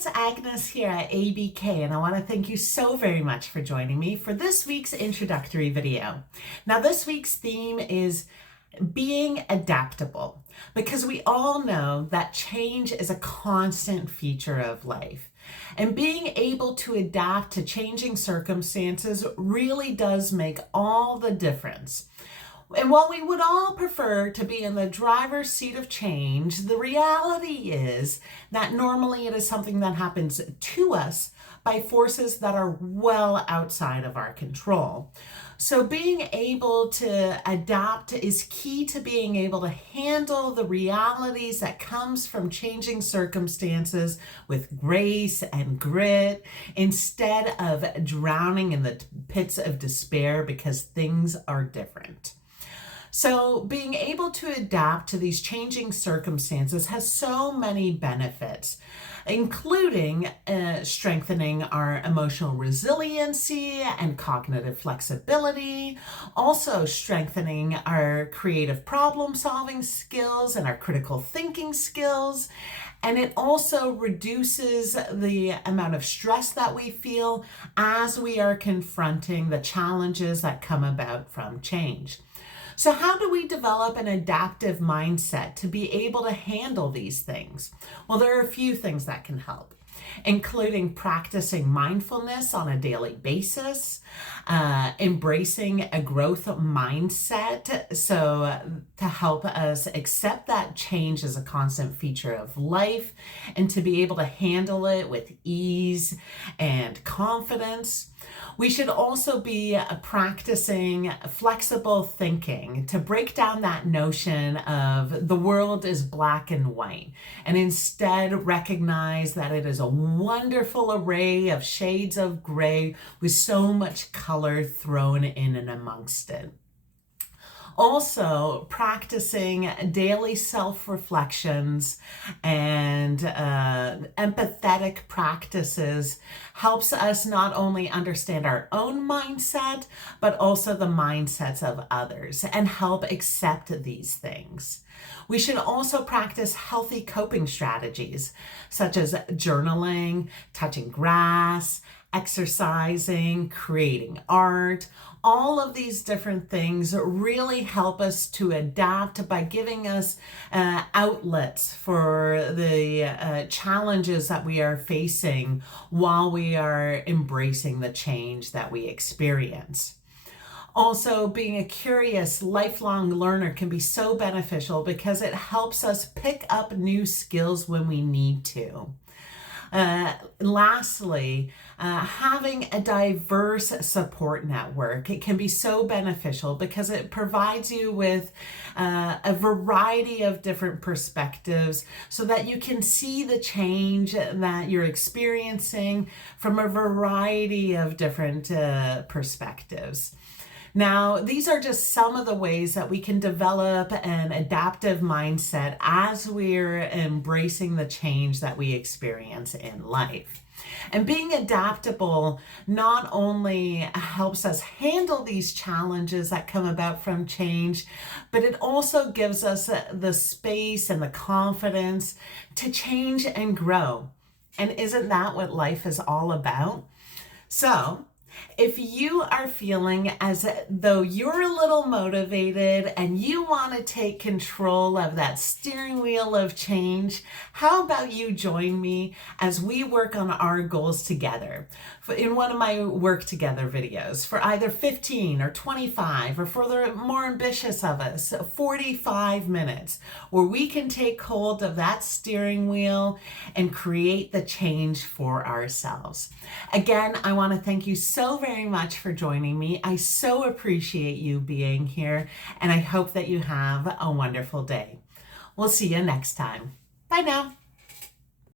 it's Agnes here at ABK, and I want to thank you so very much for joining me for this week's introductory video. Now, this week's theme is being adaptable, because we all know that change is a constant feature of life. And being able to adapt to changing circumstances really does make all the difference. And while we would all prefer to be in the driver's seat of change, the reality is that normally it is something that happens to us by forces that are well outside of our control. So being able to adapt is key to being able to handle the realities that comes from changing circumstances with grace and grit, instead of drowning in the pits of despair because things are different. So being able to adapt to these changing circumstances has so many benefits, including strengthening our emotional resiliency and cognitive flexibility, also strengthening our creative problem-solving skills and our critical thinking skills. And it also reduces the amount of stress that we feel as we are confronting the challenges that come about from change. So how do we develop an adaptive mindset to be able to handle these things? Well, there are a few things that can help, including practicing mindfulness on a daily basis, embracing a growth mindset, so to help us accept that change as a constant feature of life and to be able to handle it with ease and confidence. We should also be practicing flexible thinking to break down that notion of the world is black and white, and instead recognize that it is a wonderful array of shades of gray with so much color thrown in and amongst it. Also, practicing daily self-reflections and empathetic practices helps us not only understand our own mindset, but also the mindsets of others and help accept these things. We should also practice healthy coping strategies, such as journaling, touching grass, exercising, creating art. All of these different things really help us to adapt by giving us outlets for the challenges that we are facing while we are embracing the change that we experience. Also, being a curious, lifelong learner can be so beneficial because it helps us pick up new skills when we need to. Lastly, having a diverse support network, it can be so beneficial because it provides you with a variety of different perspectives so that you can see the change that you're experiencing from a variety of different perspectives. Now, these are just some of the ways that we can develop an adaptive mindset as we're embracing the change that we experience in life. And being adaptable not only helps us handle these challenges that come about from change, but it also gives us the space and the confidence to change and grow. And isn't that what life is all about? So, if you are feeling as though you're a little motivated and you want to take control of that steering wheel of change, how about you join me as we work on our goals together in one of my work together videos for either 15 or 25, or for the more ambitious of us, 45 minutes, where we can take hold of that steering wheel and create the change for ourselves. Again, I want to thank you so very much for joining me. I so appreciate you being here, and I hope that you have a wonderful day. We'll see you next time. Bye now.